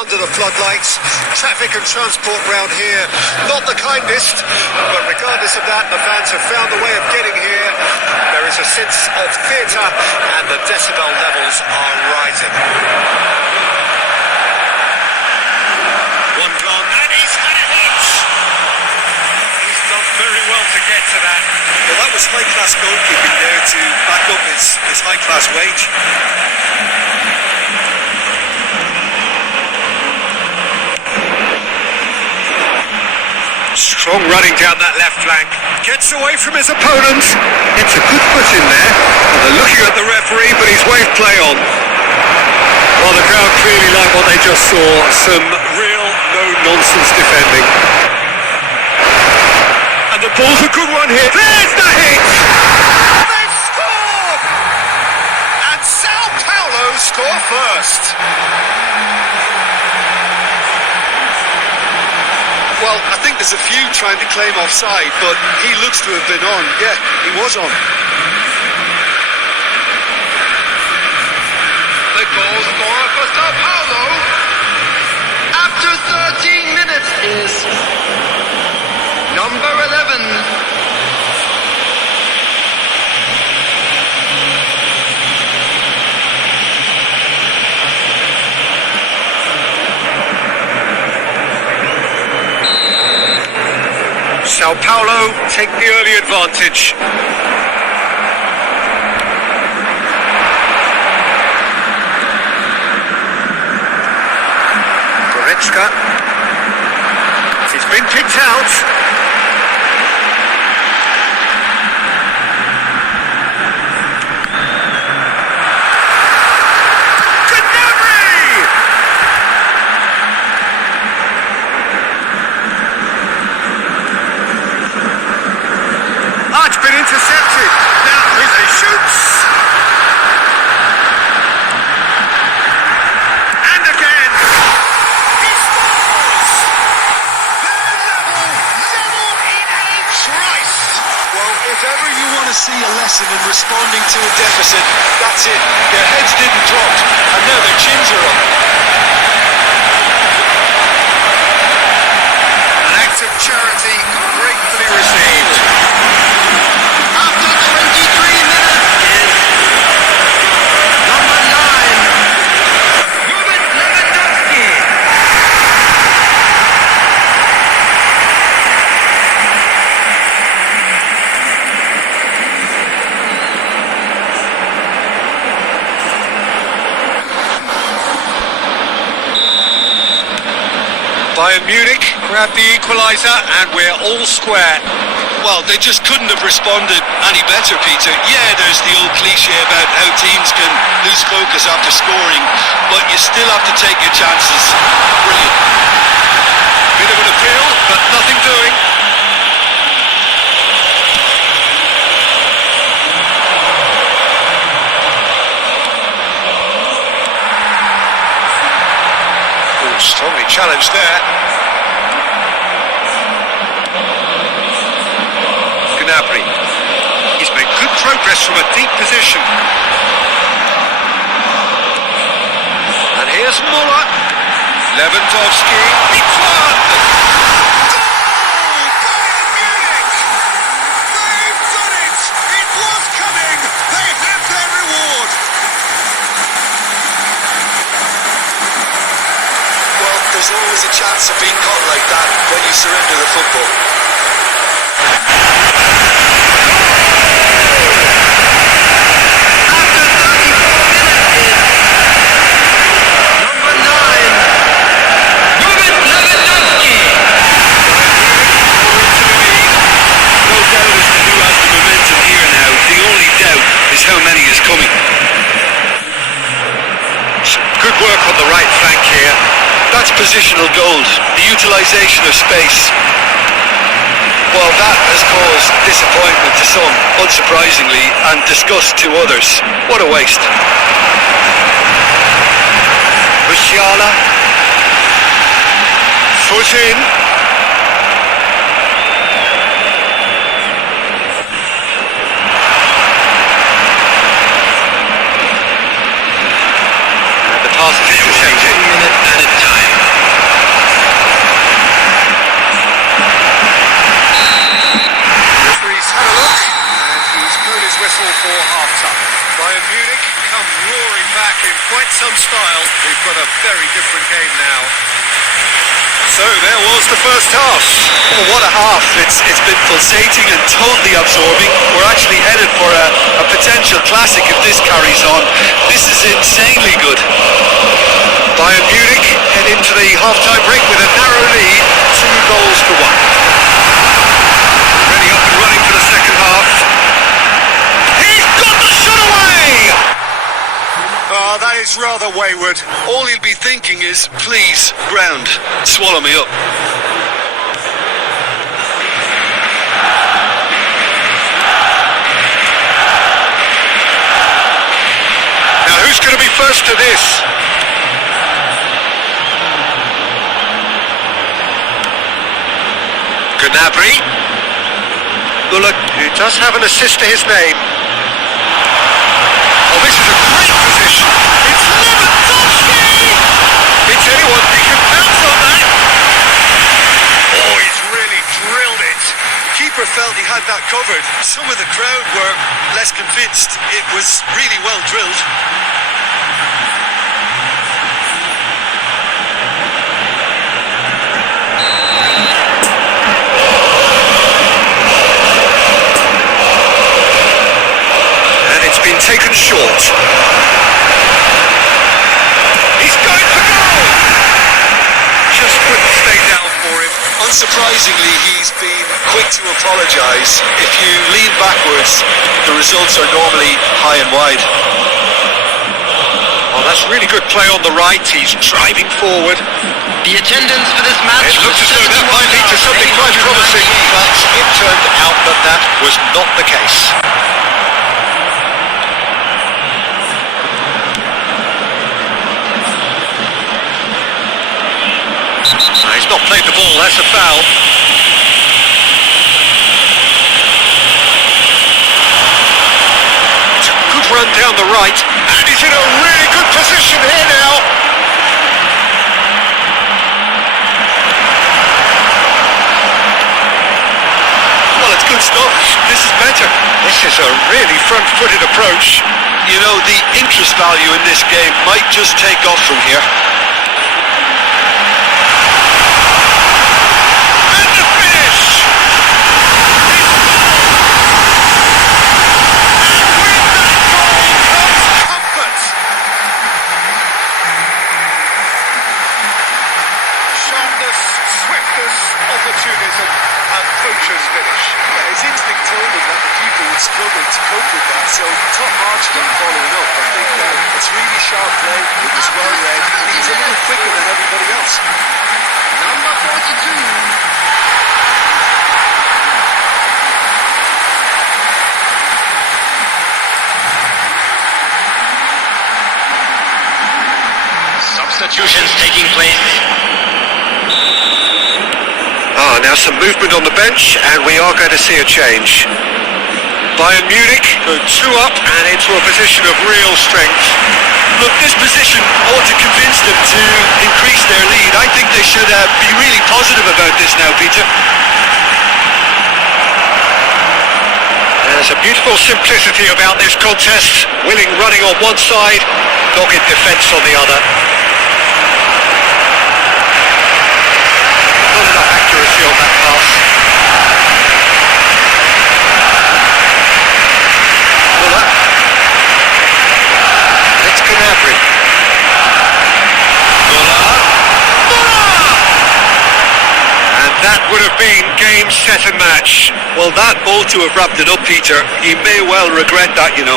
under the floodlights. Traffic and transport round here, not the kindest, but regardless of that, the fans have found a way of getting here. There is a sense of theatre and the decibel levels are rising. One gone, and he's had a hit! He's done very well to get to that. Well, that was high-class goalkeeping there to back up his high-class wage. Strong running down that left flank. Gets away from his opponent. Gets a good foot in there. They're looking at the referee, but he's waved play on. Well, the crowd clearly like what they just saw. Some real no-nonsense defending. And the ball's a good one here. There's the hit! They've scored! And Sao Paulo score first. Well, I think there's a few trying to claim offside, but he looks to have been on. Yeah, he was on. The goal scorer for Sao Paulo after 13 minutes is number 11. Sao Paulo take the early advantage. Goretzka. He's been kicked out. Been intercepted. Now he shoots. And again. He scores. They're level in a trice. Well, if ever you want to see a lesson in responding to a deficit, that's it. Their heads didn't drop, and now their chins are up. An act of charity gratefully received. After 23 minutes is number 9, Robert Lewandowski. Bayern Munich grabbed the equaliser and we're all square. Well, they just couldn't have responded any better, Peter. Yeah, there's the old cliche about how teams can lose focus after scoring, but you still have to take your chances. Brilliant. Bit of an appeal, but nothing doing. Oh, strongly challenged there. He's made good progress from a deep position. And here's Muller. Lewandowski. It's one! Goal! Bayern Munich! They've done it! It was coming! They have their reward! Well, there's always a chance of being caught like that when you surrender the football. How many is coming? Some good work on the right flank here. That's positional gold, the utilisation of space. Well, that has caused disappointment to some, unsurprisingly, and disgust to others. What a waste. Musiala. Foot in. And the pass is intercepted. 1 minute added time. game now. So there was the first half. Oh, what a half. It's been pulsating and totally absorbing. We're actually headed for a potential classic if this carries on. This is insanely good. Bayern Munich head into the half-time break with a narrow lead, 2-1. Ready up and running for the second half. He's got the shot away! Oh, that is rather wayward. All he'll be thinking is, please, ground, swallow me up. Now who's going to be first to this? Gnabry. Well, look, he does have an assist to his name. Oh, this is a great position. It's Lewandowski! It's anyone, he can bounce on that. Oh, he's really drilled it. The keeper felt he had that covered. Some of the crowd were less convinced. It was really well drilled. Been taken short. He's going for goal! Just couldn't stay down for him. Unsurprisingly, he's been quick to apologise. If you lean backwards, the results are normally high and wide. Oh, that's really good play on the right. He's driving forward. The attendance for this match. It looks as though that might lead to something quite promising, but it turned out that that was not the case. He's not played the ball, that's a foul. It's a good run down the right, and he's in a really good position here now. Well, it's good stuff. This is better. This is a really front-footed approach. You know, the interest value in this game might just take off from here. Opportunism and poacher's finish. Yeah, his instinct told him that the keeper would struggle to cope with that, so top marks for him following up. I think it's really sharp play, it was well read, he was a little quicker than everybody else. Number 42. Substitutions taking place. Now some movement on the bench, and we are going to see a change. Bayern Munich go 2 up and into a position of real strength. Look, this position ought to convince them to increase their lead. I think they should be really positive about this now, Peter. There's a beautiful simplicity about this contest. Willing running on one side, dogged defence on the other. Not enough accuracy on that pass. Muller. It's Gnabry. Muller. And that would have been game, set and match. Well, that ought to have wrapped it up, Peter. He may well regret that, you know.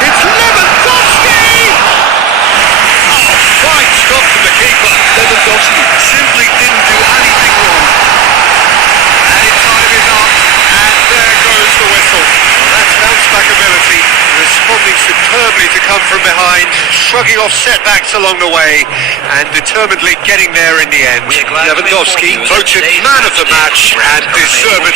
It's Lewandowski! bravely to come from behind, shrugging off setbacks along the way, and determinedly getting there in the end. We are glad to inform Lewandowski you that voted today's man of the match match day and is deservedly